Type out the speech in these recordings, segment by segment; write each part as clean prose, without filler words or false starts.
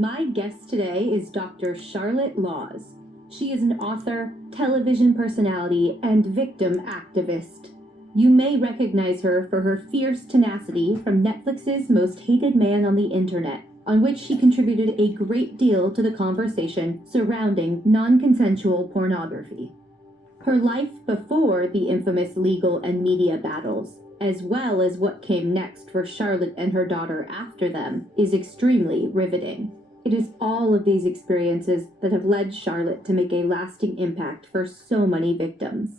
My guest today is Dr. Charlotte Laws. She is an author, television personality, and victim activist. You may recognize her for her fierce tenacity from Netflix's Most Hated Man on the Internet, on which she contributed a great deal to the conversation surrounding non-consensual pornography. Her life before the infamous legal and media battles, as well as what came next for Charlotte and her daughter after them, is extremely riveting. It is all of these experiences that have led Charlotte to make a lasting impact for so many victims.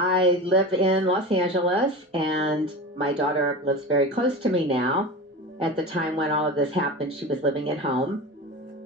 I live in Los Angeles, and my daughter lives very close to me now. At the time when all of this happened, she was living at home.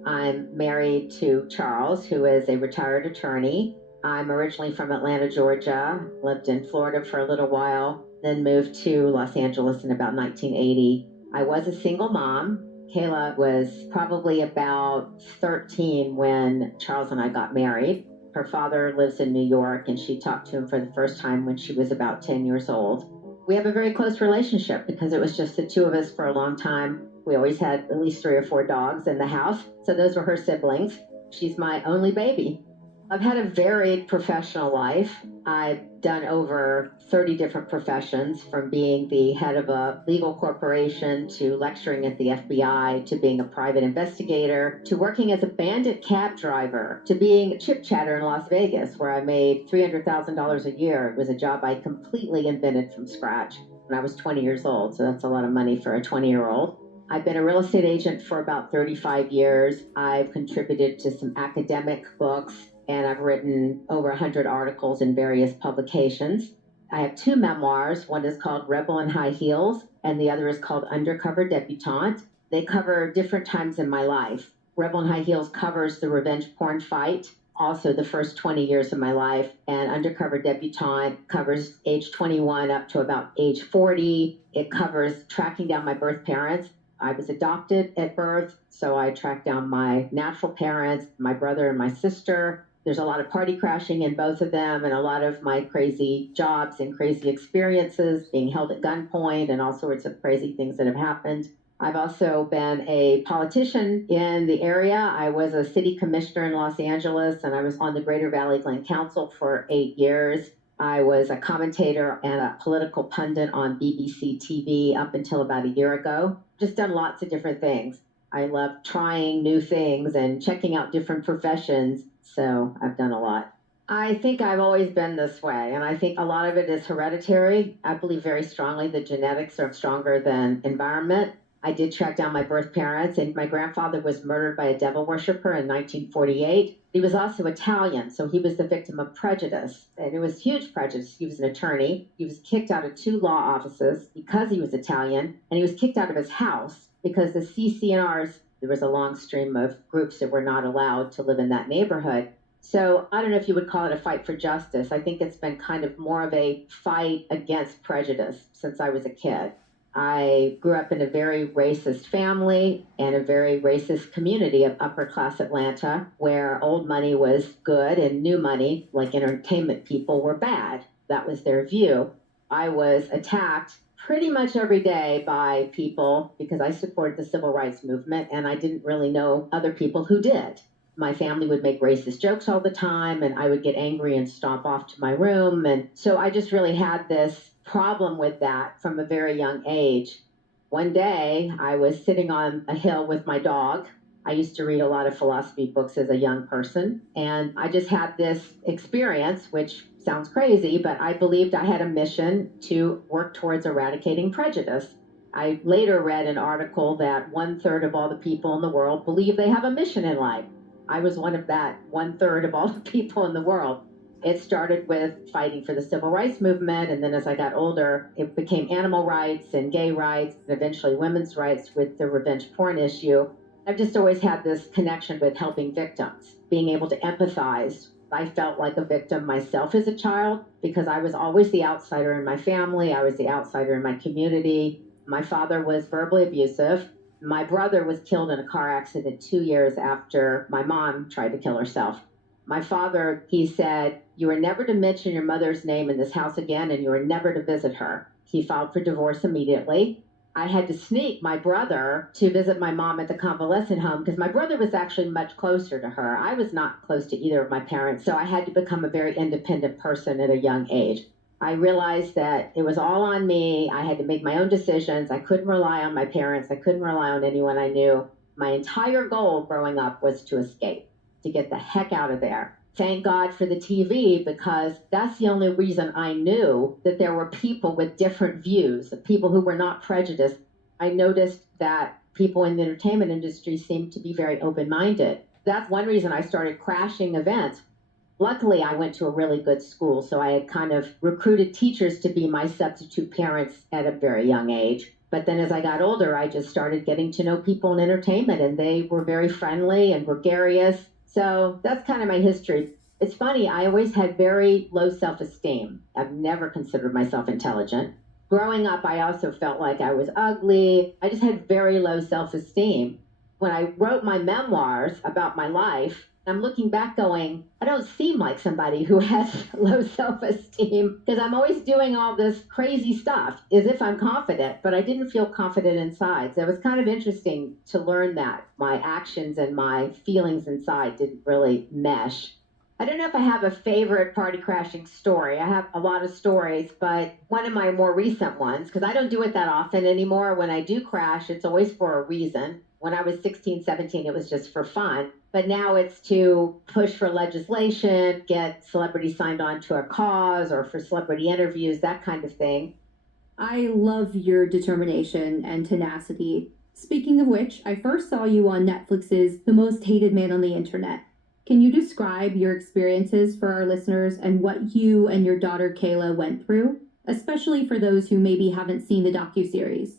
I'm married to Charles, who is a retired attorney. I'm originally from Atlanta, Georgia, lived in Florida for a little while, then moved to Los Angeles in about 1980. I was a single mom. Kayla was probably about 13 when Charles and I got married. Her father lives in New York, and she talked to him for the first time when she was about 10 years old. We have a very close relationship because it was just the two of us for a long time. We always had at least 3 or 4 dogs in the house, so those were her siblings. She's my only baby. I've had a varied professional life. I've done over 30 different professions, from being the head of a legal corporation to lecturing at the FBI to being a private investigator to working as a bandit cab driver to being a chip chatter in Las Vegas, where I made $300,000 a year. It was a job I completely invented from scratch when I was 20 years old, so that's a lot of money for a 20-year-old. I've been a real estate agent for about 35 years. I've contributed to some academic books, and I've written over 100 articles in various publications. I have 2 memoirs. One is called Rebel in High Heels, and the other is called Undercover Debutante. They cover different times in my life. Rebel in High Heels covers the revenge porn fight, also the first 20 years of my life, and Undercover Debutante covers age 21 up to about age 40. It covers tracking down my birth parents. I was adopted at birth, so I tracked down my natural parents, my brother and my sister. There's a lot of party crashing in both of them, and a lot of my crazy jobs and crazy experiences, being held at gunpoint and all sorts of crazy things that have happened. I've also been a politician in the area. I was a city commissioner in Los Angeles, and I was on the Greater Valley Glen Council for 8 years. I was a commentator and a political pundit on BBC TV up until about a year ago. Just done lots of different things. I love trying new things and checking out different professions, so I've done a lot. I think I've always been this way, and I think a lot of it is hereditary. I believe very strongly that genetics are stronger than environment. I did track down my birth parents, and my grandfather was murdered by a devil worshiper in 1948. He was also Italian, so he was the victim of prejudice, and it was huge prejudice. He was an attorney. He was kicked out of 2 law offices because he was Italian, and he was kicked out of his house because the CCNRs, there was a long stream of groups that were not allowed to live in that neighborhood. So I don't know if you would call it a fight for justice. I think it's been kind of more of a fight against prejudice since I was a kid. I grew up in a very racist family and a very racist community of upper class Atlanta, where old money was good and new money, like entertainment people, were bad. That was their view. I was attacked pretty much every day by people because I supported the civil rights movement, and I didn't really know other people who did. My family would make racist jokes all the time, and I would get angry and stomp off to my room. And so I just really had this problem with that from a very young age. One day, I was sitting on a hill with my dog. I used to read a lot of philosophy books as a young person, and I just had this experience, which sounds crazy, but I believed I had a mission to work towards eradicating prejudice. I later read an article that 1/3 of all the people in the world believe they have a mission in life. I was one of that 1/3 of all the people in the world. It started with fighting for the civil rights movement, and then as I got older, it became animal rights and gay rights, and eventually women's rights with the revenge porn issue. I've just always had this connection with helping victims, being able to empathize. I felt like a victim myself as a child because I was always the outsider in my family. I was the outsider in my community. My father was verbally abusive. My brother was killed in a car accident 2 years after my mom tried to kill herself. My father, he said, "You are never to mention your mother's name in this house again, and you are never to visit her." He filed for divorce immediately. I had to sneak my brother to visit my mom at the convalescent home because my brother was actually much closer to her. I was not close to either of my parents, so I had to become a very independent person at a young age. I realized that it was all on me. I had to make my own decisions. I couldn't rely on my parents. I couldn't rely on anyone I knew. My entire goal growing up was to escape, to get the heck out of there. Thank God for the TV because that's the only reason I knew that there were people with different views, people who were not prejudiced. I noticed that people in the entertainment industry seemed to be very open-minded. That's one reason I started crashing events. Luckily, I went to a really good school, so I had kind of recruited teachers to be my substitute parents at a very young age. But then as I got older, I just started getting to know people in entertainment, and they were very friendly and gregarious. So that's kind of my history. It's funny, I always had very low self esteem. I've never considered myself intelligent. Growing up, I also felt like I was ugly. I just had very low self esteem. When I wrote my memoirs about my life, I'm looking back going, I don't seem like somebody who has low self esteem because I'm always doing all this crazy stuff as if I'm confident, but I didn't feel confident inside. So it was kind of interesting to learn that my actions and my feelings inside didn't really mesh. I don't know if I have a favorite party crashing story. I have a lot of stories, but one of my more recent ones, because I don't do it that often anymore. When I do crash, it's always for a reason. When I was 16, 17, it was just for fun. But now it's to push for legislation, get celebrities signed on to a cause, or for celebrity interviews, that kind of thing. I love your determination and tenacity. Speaking of which, I first saw you on Netflix's The Most Hated Man on the Internet. Can you describe your experiences for our listeners and what you and your daughter Kayla went through, especially for those who maybe haven't seen the docuseries?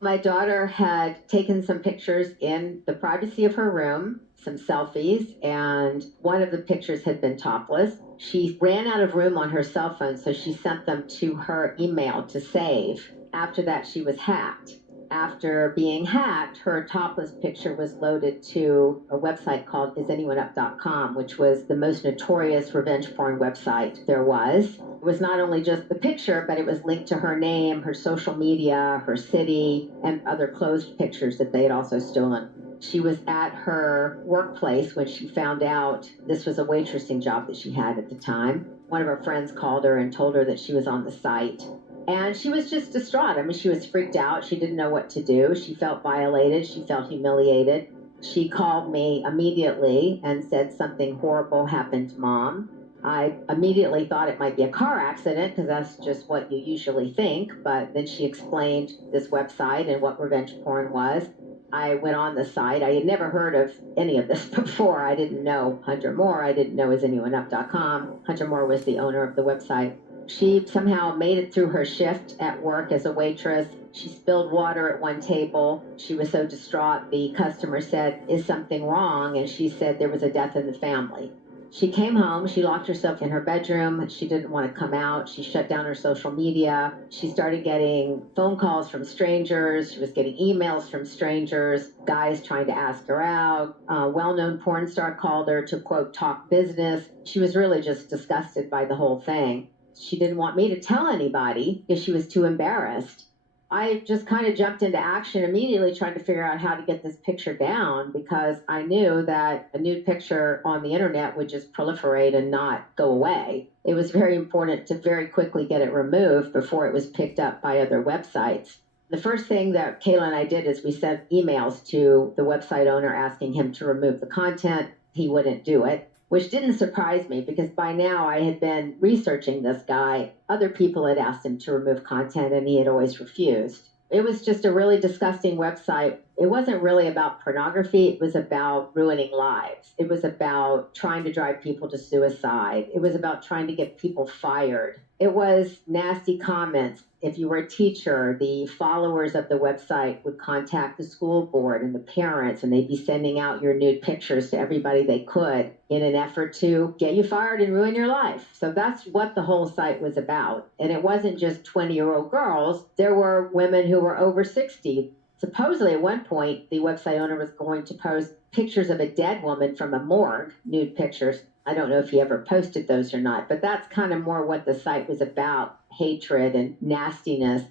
My daughter had taken some pictures in the privacy of her room, some selfies, and one of the pictures had been topless. She ran out of room on her cell phone, so she sent them to her email to save. After that, she was hacked. After being hacked, her topless picture was loaded to a website called isanyoneup.com, which was the most notorious revenge porn website there was. It was not only just the picture, but it was linked to her name, her social media, her city, and other closed pictures that they had also stolen. She was at her workplace when she found out this was a waitressing job that she had at the time. One of her friends called her and told her that she was on the site. And she was just distraught. I mean, she was freaked out. She didn't know what to do. She felt violated. She felt humiliated. She called me immediately and said something horrible happened, Mom. I immediately thought it might be a car accident because that's just what you usually think. But then she explained this website and what revenge porn was. I went on the site. I had never heard of any of this before. I didn't know Hunter Moore. I didn't know isanyouenough.com. Hunter Moore was the owner of the website. She somehow made it through her shift at work as a waitress. She spilled water at one table. She was so distraught, the customer said, "Is something wrong?" And she said there was a death in the family. She came home, she locked herself in her bedroom. She didn't want to come out. She shut down her social media. She started getting phone calls from strangers. She was getting emails from strangers, guys trying to ask her out. A well-known porn star called her to, quote, talk business. She was really just disgusted by the whole thing. She didn't want me to tell anybody because she was too embarrassed. I just kind of jumped into action immediately trying to figure out how to get this picture down because I knew that a nude picture on the internet would just proliferate and not go away. It was very important to very quickly get it removed before it was picked up by other websites. The first thing that Kayla and I did is we sent emails to the website owner asking him to remove the content. He wouldn't do it, which didn't surprise me because by now I had been researching this guy. Other people had asked him to remove content and he had always refused. It was just a really disgusting website. It wasn't really about pornography. It was about ruining lives. It was about trying to drive people to suicide. It was about trying to get people fired. It was nasty comments. If you were a teacher, the followers of the website would contact the school board and the parents, and they'd be sending out your nude pictures to everybody they could in an effort to get you fired and ruin your life. So that's what the whole site was about. And it wasn't just 20-year-old girls. There were women who were over 60. Supposedly, at one point, the website owner was going to post pictures of a dead woman from a morgue, nude pictures. I don't know if he ever posted those or not, but that's kind of more what the site was about, hatred and nastiness.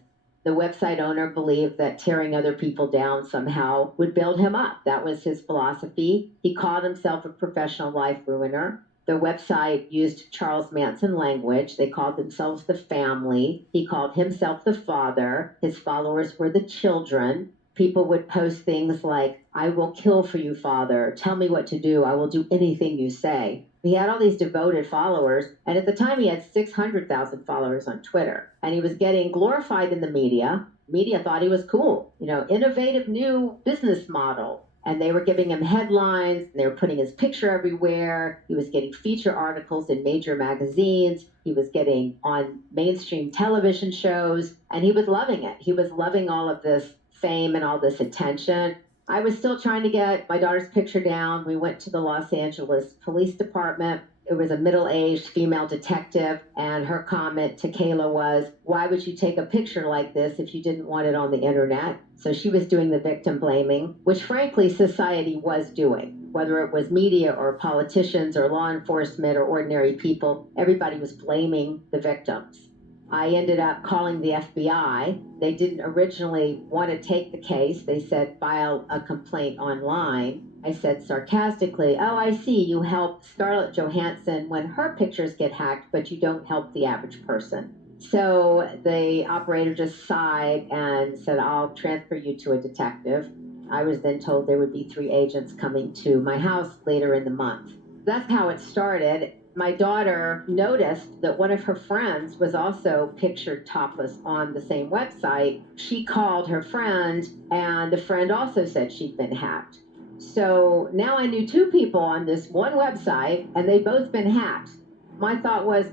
The website owner believed that tearing other people down somehow would build him up. That was his philosophy. He called himself a professional life ruiner. The website used Charles Manson language. They called themselves the family. He called himself the father. His followers were the children. People would post things like, I will kill for you, father. Tell me what to do. I will do anything you say. He had all these devoted followers, and at the time he had 600,000 followers on Twitter, and he was getting glorified in the media. Media thought he was cool, innovative new business model. And they were giving him headlines, and they were putting his picture everywhere. He was getting feature articles in major magazines. He was getting on mainstream television shows, and he was loving it. He was loving all of this fame and all this attention. I was still trying to get my daughter's picture down. We went to the Los Angeles Police Department. It was a middle-aged female detective, and her comment to Kayla was, why would you take a picture like this if you didn't want it on the internet? So she was doing the victim blaming, which frankly society was doing. Whether it was media or politicians or law enforcement or ordinary people, everybody was blaming the victims. I ended up calling the FBI. They didn't originally want to take the case. They said, file a complaint online. I said sarcastically, oh, I see, you help Scarlett Johansson when her pictures get hacked, but you don't help the average person. So the operator just sighed and said, I'll transfer you to a detective. I was then told there would be 3 agents coming to my house later in the month. That's how it started. My daughter noticed that one of her friends was also pictured topless on the same website. She called her friend, and the friend also said she'd been hacked. So now I knew 2 people on this one website, and they'd both been hacked. My thought was,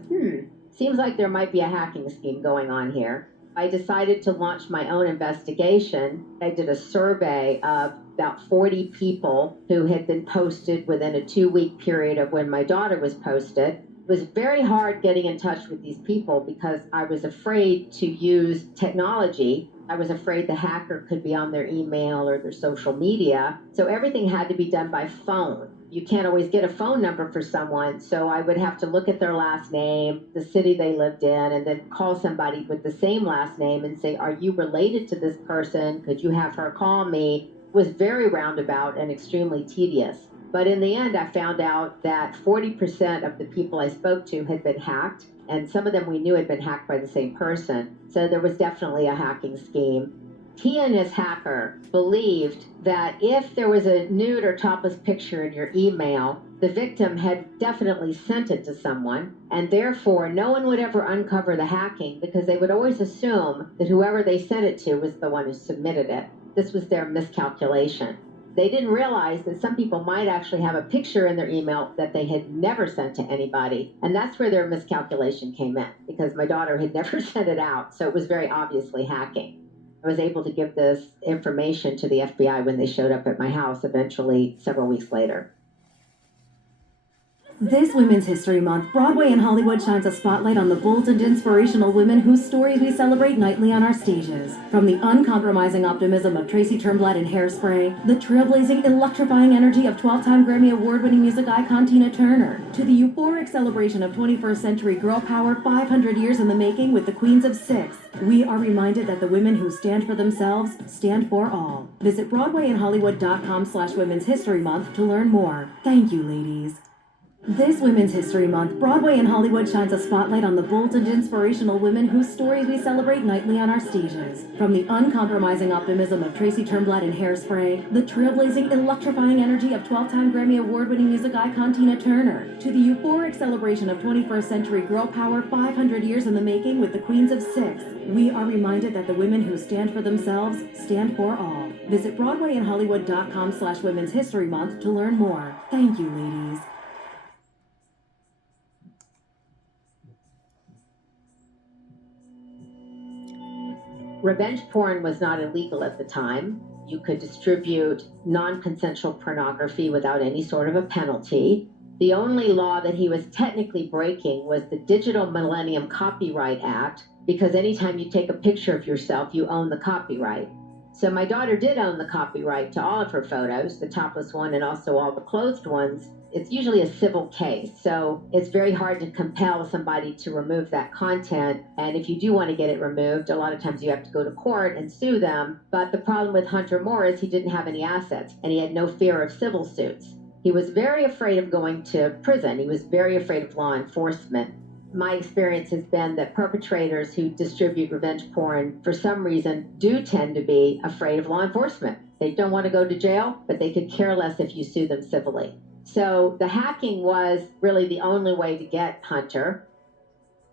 seems like there might be a hacking scheme going on here. I decided to launch my own investigation. I did a survey of about 40 people who had been posted within a 2-week period of when my daughter was posted. It was very hard getting in touch with these people because I was afraid to use technology. I was afraid the hacker could be on their email or their social media. So everything had to be done by phone. You can't always get a phone number for someone, so I would have to look at their last name, the city they lived in, and then call somebody with the same last name and say, are you related to this person? Could you have her call me? It was very roundabout and extremely tedious. But in the end, I found out that 40% of the people I spoke to had been hacked, and some of them we knew had been hacked by the same person. So there was definitely a hacking scheme. He and his hacker believed that if there was a nude or topless picture in your email, the victim had definitely sent it to someone, and therefore no one would ever uncover the hacking because they would always assume that whoever they sent it to was the one who submitted it. This was their miscalculation. They didn't realize that some people might actually have a picture in their email that they had never sent to anybody, and that's where their miscalculation came in, because my daughter had never sent it out, so it was very obviously hacking. I was able to give this information to the FBI when they showed up at my house eventually several weeks later. This Women's History Month, Broadway in Hollywood shines a spotlight on the bold and inspirational women whose stories we celebrate nightly on our stages. From the uncompromising optimism of Tracy Turnblad in Hairspray, the trailblazing, electrifying energy of 12-time Grammy Award-winning music icon Tina Turner, to the euphoric celebration of 21st century girl power 500 years in the making with the Queens of Six, we are reminded that the women who stand for themselves stand for all. Visit BroadwayInHollywood.com/Women's History Month to learn more. Thank you, ladies. This Women's History Month, Broadway and Hollywood shines a spotlight on the bold and inspirational women whose stories we celebrate nightly on our stages. From the uncompromising optimism of Tracy Turnblad in Hairspray, the trailblazing, electrifying energy of 12-time Grammy Award-winning music icon Tina Turner, to the euphoric celebration of 21st century girl power 500 years in the making with the Queens of Six, we are reminded that the women who stand for themselves stand for all. Visit BroadwayandHollywood.com/Women's History Month to learn more. Thank you, ladies. Revenge porn was not illegal at the time. You could distribute non-consensual pornography without any sort of a penalty. The only law that he was technically breaking was the Digital Millennium Copyright Act, because anytime you take a picture of yourself, you own the copyright. So my daughter did own the copyright to all of her photos, the topless one and also all the clothed ones. It's usually a civil case, so it's very hard to compel somebody to remove that content. And if you do want to get it removed, a lot of times you have to go to court and sue them. But the problem with Hunter Moore is he didn't have any assets, and he had no fear of civil suits. He was very afraid of going to prison. He was very afraid of law enforcement. My experience has been that perpetrators who distribute revenge porn, for some reason, do tend to be afraid of law enforcement. They don't want to go to jail, but they could care less if you sue them civilly. So the hacking was really the only way to get Hunter.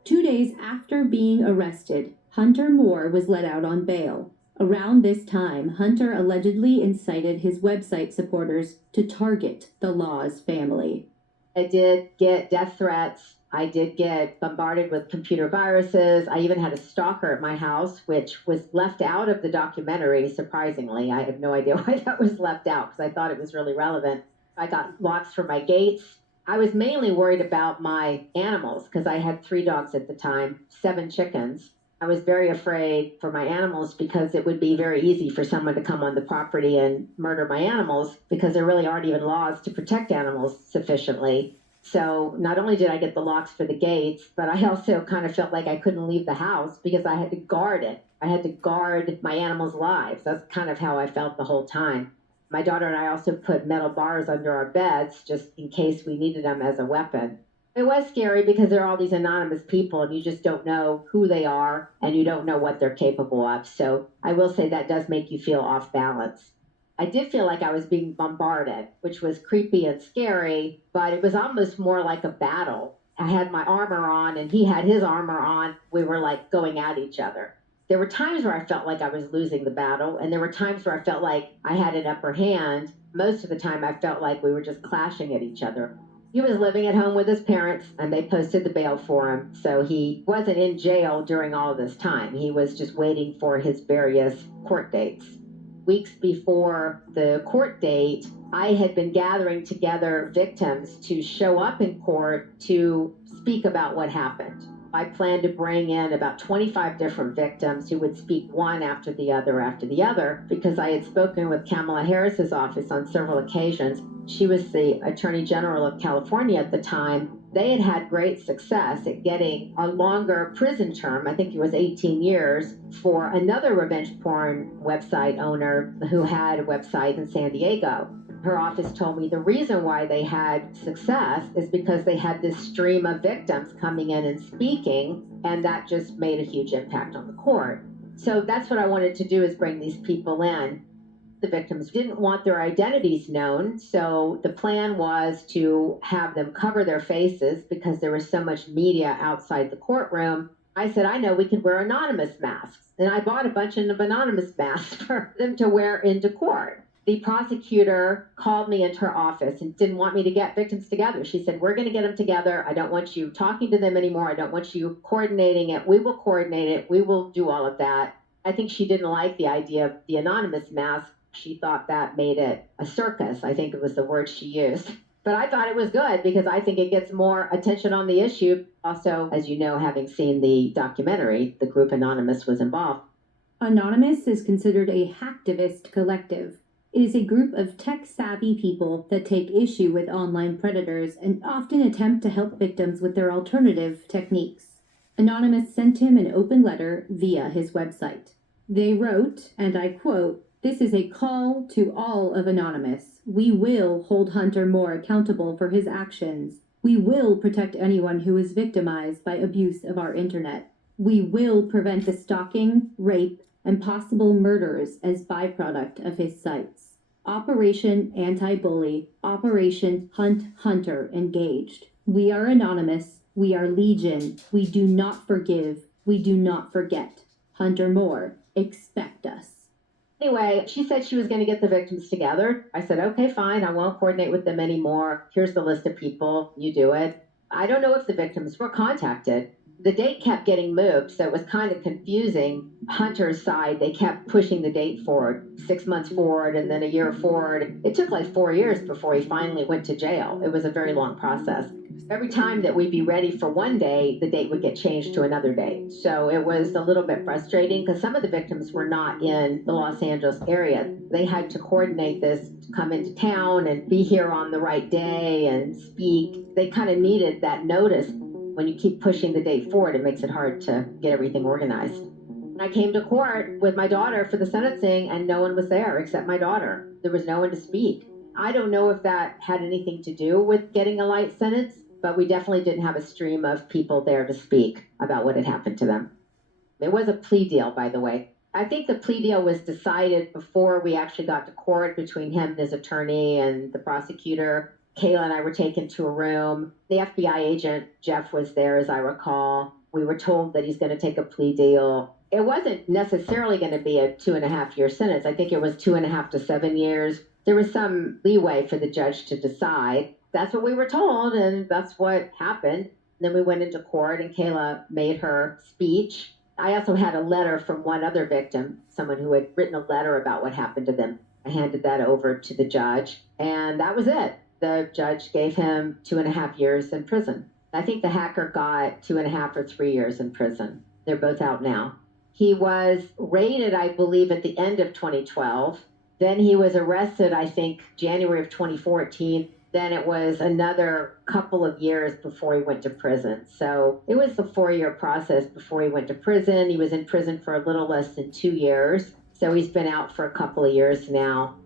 2 days after being arrested, Hunter Moore was let out on bail. Around this time, Hunter allegedly incited his website supporters to target the Laws family. I did get death threats. I did get bombarded with computer viruses. I even had a stalker at my house, which was left out of the documentary, surprisingly. I have no idea why that was left out because I thought it was really relevant. I got locks for my gates. I was mainly worried about my animals because I had 3 dogs at the time, 7 chickens. I was very afraid for my animals because it would be very easy for someone to come on the property and murder my animals because there really aren't even laws to protect animals sufficiently. So not only did I get the locks for the gates, but I also kind of felt like I couldn't leave the house because I had to guard it. I had to guard my animals' lives. That's kind of how I felt the whole time. My daughter and I also put metal bars under our beds just in case we needed them as a weapon. It was scary because there are all these anonymous people and you just don't know who they are and you don't know what they're capable of. So I will say that does make you feel off balance. I did feel like I was being bombarded, which was creepy and scary, but it was almost more like a battle. I had my armor on and he had his armor on. We were like going at each other. There were times where I felt like I was losing the battle, and there were times where I felt like I had an upper hand. Most of the time, I felt like we were just clashing at each other. He was living at home with his parents, and they posted the bail for him, so he wasn't in jail during all of this time. He was just waiting for his various court dates. Weeks before the court date, I had been gathering together victims to show up in court to speak about what happened. I planned to bring in about 25 different victims who would speak one after the other, because I had spoken with Kamala Harris's office on several occasions. She was the Attorney General of California at the time. They had had great success at getting a longer prison term, I think it was 18 years, for another revenge porn website owner who had a website in San Diego. Her office told me the reason why they had success is because they had this stream of victims coming in and speaking, and that just made a huge impact on the court. So that's what I wanted to do, is bring these people in. The victims didn't want their identities known, so the plan was to have them cover their faces because there was so much media outside the courtroom. I said, I know, we could wear anonymous masks. And I bought a bunch of anonymous masks for them to wear into court. The prosecutor called me into her office and didn't want me to get victims together. She said, we're going to get them together. I don't want you talking to them anymore. I don't want you coordinating it. We will coordinate it. We will do all of that. I think she didn't like the idea of the anonymous mask. She thought that made it a circus. I think it was the word she used. But I thought it was good because I think it gets more attention on the issue. Also, as you know, having seen the documentary, the group Anonymous was involved. Anonymous is considered a hacktivist collective. It is a group of tech-savvy people that take issue with online predators and often attempt to help victims with their alternative techniques. Anonymous sent him an open letter via his website. They wrote, and I quote, "This is a call to all of Anonymous. We will hold Hunter Moore accountable for his actions. We will protect anyone who is victimized by abuse of our internet. We will prevent the stalking, rape, and possible murders as byproduct of his sites. Operation Anti-Bully, Operation Hunt Hunter engaged. We are anonymous. We are legion. We do not forgive. We do not forget. Hunter Moore, expect us. Anyway, she said she was going to get the victims together. I said, okay, fine. I won't coordinate with them anymore. Here's the list of people. You do it. I don't know if the victims were contacted. The date kept getting moved, so it was kind of confusing. Hunter's side, they kept pushing the date forward, 6 months forward and then a year forward. It took like 4 years before he finally went to jail. It was a very long process. Every time that we'd be ready for one day, the date would get changed to another date. So it was a little bit frustrating because some of the victims were not in the Los Angeles area. They had to coordinate this to come into town and be here on the right day and speak. They kind of needed that notice. When you keep pushing the date forward, it makes it hard to get everything organized. I came to court with my daughter for the sentencing, and no one was there except my daughter. There was no one to speak. I don't know if that had anything to do with getting a light sentence, but we definitely didn't have a stream of people there to speak about what had happened to them. It was a plea deal, by the way. I think the plea deal was decided before we actually got to court between him and his attorney and the prosecutor. Kayla and I were taken to a room. The FBI agent, Jeff, was there, as I recall. We were told that he's going to take a plea deal. It wasn't necessarily going to be a 2.5-year sentence. I think it was 2.5 to 7 years. There was some leeway for the judge to decide. That's what we were told, and that's what happened. Then we went into court, and Kayla made her speech. I also had a letter from one other victim, someone who had written a letter about what happened to them. I handed that over to the judge, and that was it. The judge gave him 2.5 years in prison. I think the hacker got 2.5 or 3 years in prison. They're both out now. He was raided, I believe, at the end of 2012. Then he was arrested, I think, January of 2014. Then it was another couple of years before he went to prison. So it was a 4-year process before he went to prison. He was in prison for a little less than 2 years. So he's been out for a couple of years now.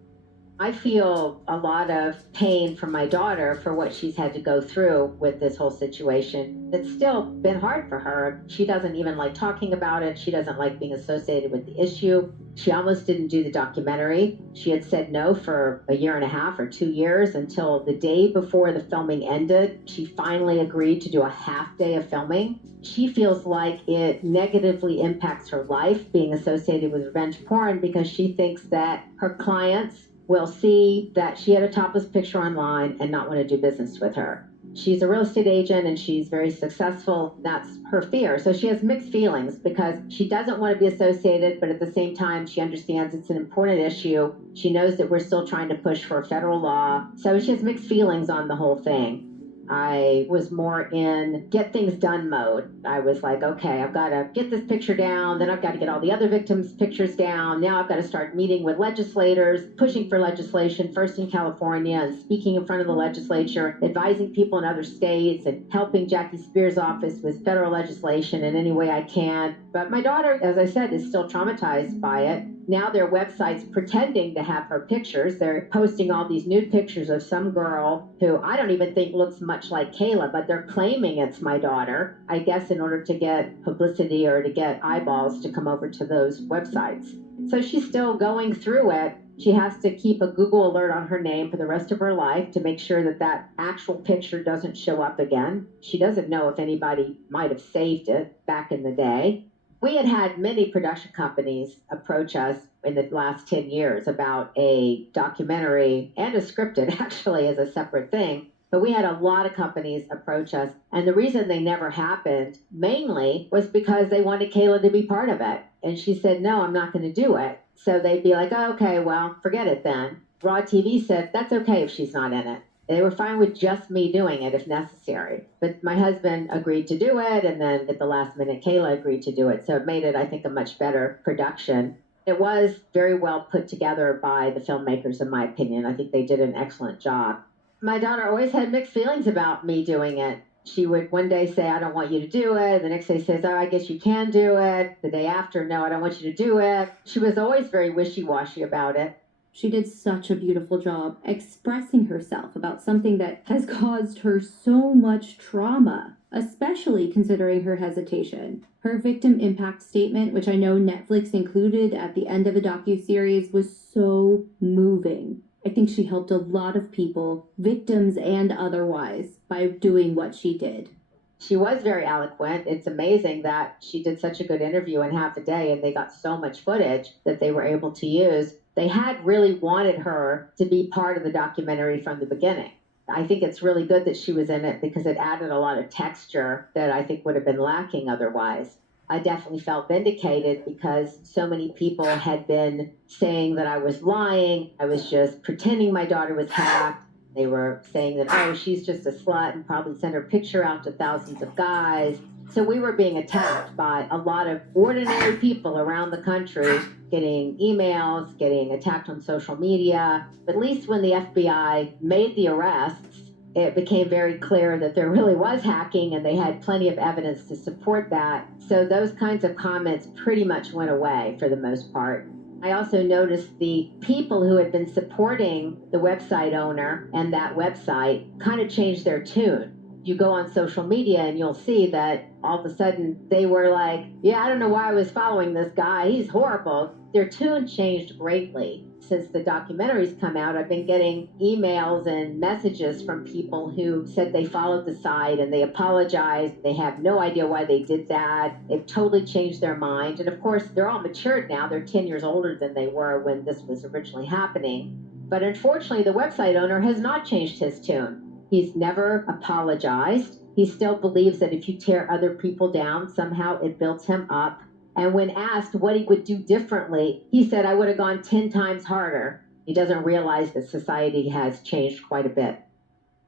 I feel a lot of pain for my daughter for what she's had to go through with this whole situation. It's still been hard for her. She doesn't even like talking about it. She doesn't like being associated with the issue. She almost didn't do the documentary. She had said no for 1.5 or 2 years until the day before the filming ended. She finally agreed to do a half day of filming. She feels like it negatively impacts her life being associated with revenge porn because she thinks that her clients will see that she had a topless picture online and not want to do business with her. She's a real estate agent and she's very successful. That's her fear. So she has mixed feelings because she doesn't want to be associated, but at the same time, she understands it's an important issue. She knows that we're still trying to push for a federal law. So she has mixed feelings on the whole thing. I was more in get things done mode. I was like, okay, I've got to get this picture down. Then I've got to get all the other victims' pictures down. Now I've got to start meeting with legislators, pushing for legislation, first in California, and speaking in front of the legislature, advising people in other states, and helping Jackie Spears' office with federal legislation in any way I can. But my daughter, as I said, is still traumatized by it. Now their websites pretending to have her pictures. They're posting all these nude pictures of some girl who I don't even think looks much like Kayla, but they're claiming it's my daughter, I guess in order to get publicity or to get eyeballs to come over to those websites. So she's still going through it. She has to keep a Google alert on her name for the rest of her life to make sure that that actual picture doesn't show up again. She doesn't know if anybody might have saved it back in the day. We had had many production companies approach us in the last 10 years about a documentary and a scripted, actually, as a separate thing. But we had a lot of companies approach us. And the reason they never happened mainly was because they wanted Kayla to be part of it. And she said, no, I'm not going to do it. So they'd be like, oh, okay, well, forget it then. Raw TV said, that's okay if she's not in it. They were fine with just me doing it if necessary. But my husband agreed to do it, and then at the last minute, Kayla agreed to do it. So it made it, I think, a much better production. It was very well put together by the filmmakers, in my opinion. I think they did an excellent job. My daughter always had mixed feelings about me doing it. She would one day say, I don't want you to do it. The next day says, oh, I guess you can do it. The day after, no, I don't want you to do it. She was always very wishy-washy about it. She did such a beautiful job expressing herself about something that has caused her so much trauma, especially considering her hesitation. Her victim impact statement, which I know Netflix included at the end of the docuseries, was so moving. I think she helped a lot of people, victims and otherwise, by doing what she did. She was very eloquent. It's amazing that she did such a good interview in half a day and they got so much footage that they were able to use. They had really wanted her to be part of the documentary from the beginning. I think it's really good that she was in it because it added a lot of texture that I think would have been lacking otherwise. I definitely felt vindicated because so many people had been saying that I was lying. I was just pretending my daughter was hacked. They were saying that, oh, she's just a slut and probably sent her picture out to thousands of guys. So we were being attacked by a lot of ordinary people around the country, getting emails, getting attacked on social media. But at least when the FBI made the arrests, it became very clear that there really was hacking and they had plenty of evidence to support that. So those kinds of comments pretty much went away for the most part. I also noticed the people who had been supporting the website owner and that website kind of changed their tune. You go on social media and you'll see that all of a sudden they were like, yeah, I don't know why I was following this guy. He's horrible. Their tune changed greatly. Since the documentary's come out, I've been getting emails and messages from people who said they followed the site and they apologized. They have no idea why they did that. They've totally changed their mind. And of course, they're all matured now. They're 10 years older than they were when this was originally happening. But unfortunately, the website owner has not changed his tune. He's never apologized. He still believes that if you tear other people down, somehow it builds him up. And when asked what he would do differently, he said, I would have gone 10 times harder. He doesn't realize that society has changed quite a bit.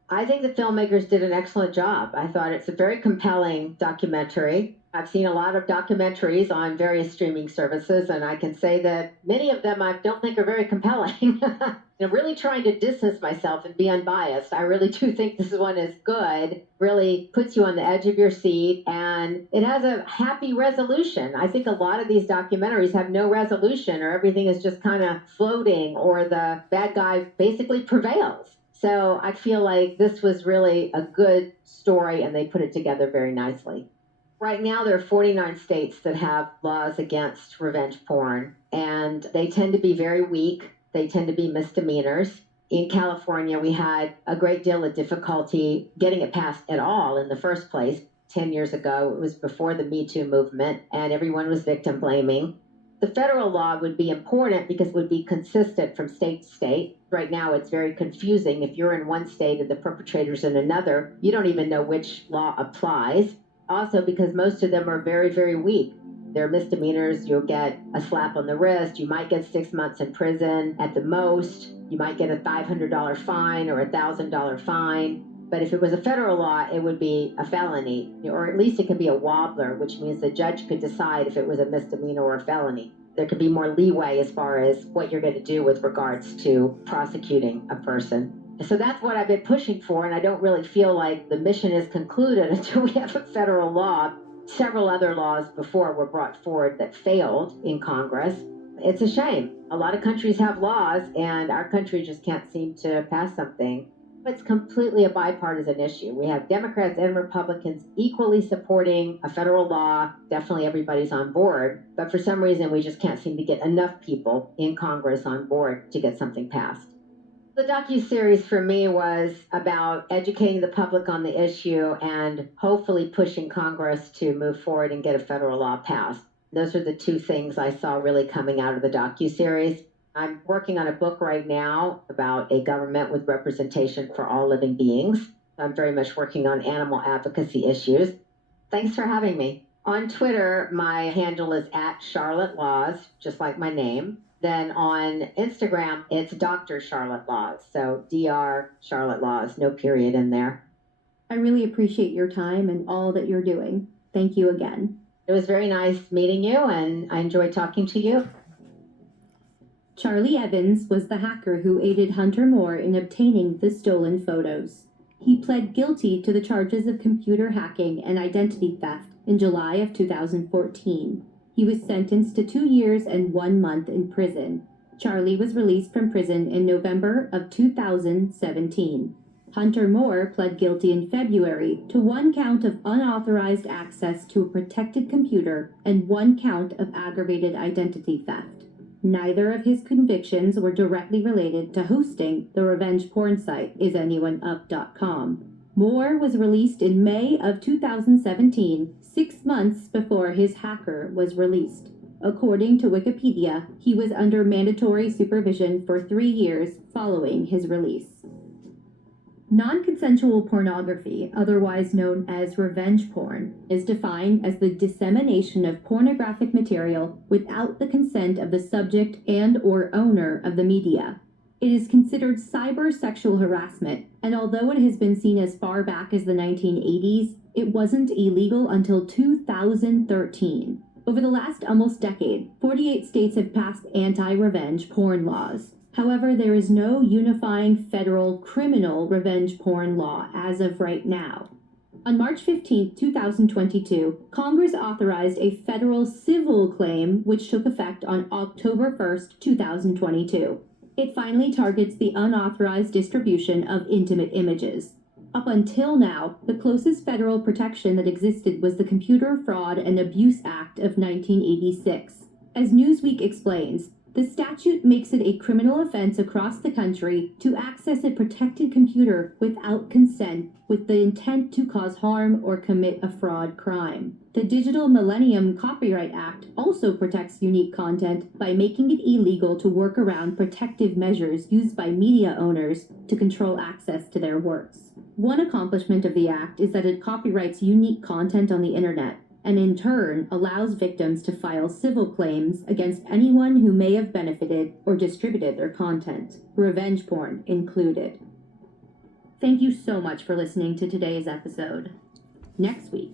I think the filmmakers did an excellent job. I thought it's a very compelling documentary. I've seen a lot of documentaries on various streaming services, and I can say that many of them I don't think are very compelling. I'm really trying to distance myself and be unbiased. I really do think this one is good, really puts you on the edge of your seat, and it has a happy resolution. I think a lot of these documentaries have no resolution, or everything is just kind of floating, or the bad guy basically prevails. So I feel like this was really a good story, and they put it together very nicely. Right now, there are 49 states that have laws against revenge porn, and they tend to be very weak. They tend to be misdemeanors. In California, we had a great deal of difficulty getting it passed at all in the first place. 10 years ago, it was before the Me Too movement, and everyone was victim blaming. The federal law would be important because it would be consistent from state to state. Right now, it's very confusing. If you're in one state and the perpetrator's in another, you don't even know which law applies. Also, because most of them are very, very weak. They're misdemeanors. You'll get a slap on the wrist. You might get 6 months in prison at the most. You might get a $500 fine or a $1,000 fine. But if it was a federal law, it would be a felony, or at least it could be a wobbler, which means the judge could decide if it was a misdemeanor or a felony. There could be more leeway as far as what you're going to do with regards to prosecuting a person. So that's what I've been pushing for, and I don't really feel like the mission is concluded until we have a federal law. Several other laws before were brought forward that failed in Congress. It's a shame. A lot of countries have laws, and our country just can't seem to pass something. It's completely a bipartisan issue. We have Democrats and Republicans equally supporting a federal law. Definitely everybody's on board. But for some reason, we just can't seem to get enough people in Congress on board to get something passed. The docuseries for me was about educating the public on the issue and hopefully pushing Congress to move forward and get a federal law passed. Those are the two things I saw really coming out of the docuseries. I'm working on a book right now about a government with representation for all living beings. I'm very much working on animal advocacy issues. Thanks for having me. On Twitter, my handle is @CharlotteLaws, just like my name. Then on Instagram, it's Dr. Charlotte Laws. So Dr. Charlotte Laws, no period in there. I really appreciate your time and all that you're doing. Thank you again. It was very nice meeting you, and I enjoyed talking to you. Charlie Evans was the hacker who aided Hunter Moore in obtaining the stolen photos. He pled guilty to the charges of computer hacking and identity theft in July of 2014. He was sentenced to 2 years and 1 month in prison. Charlie was released from prison in November of 2017. Hunter Moore pled guilty in February to 1 count of unauthorized access to a protected computer and 1 count of aggravated identity theft. Neither of his convictions were directly related to hosting the revenge porn site IsAnyoneUp.com. Moore was released in May of 2017, 6 months before his hacker was released. According to Wikipedia, he was under mandatory supervision for 3 years following his release. Non-consensual pornography, otherwise known as revenge porn, is defined as the dissemination of pornographic material without the consent of the subject and/or owner of the media. It is considered cyber-sexual harassment, and although it has been seen as far back as the 1980s, it wasn't illegal until 2013. Over the last almost decade, 48 states have passed anti-revenge porn laws. However, there is no unifying federal criminal revenge porn law as of right now. On March 15, 2022, Congress authorized a federal civil claim which took effect on October 1, 2022. It finally targets the unauthorized distribution of intimate images. Up until now, the closest federal protection that existed was the Computer Fraud and Abuse Act of 1986. As Newsweek explains, the statute makes it a criminal offense across the country to access a protected computer without consent with the intent to cause harm or commit a fraud crime. The Digital Millennium Copyright Act also protects unique content by making it illegal to work around protective measures used by media owners to control access to their works. One accomplishment of the act is that it copyrights unique content on the internet, and in turn allows victims to file civil claims against anyone who may have benefited or distributed their content, revenge porn included. Thank you so much for listening to today's episode. Next week,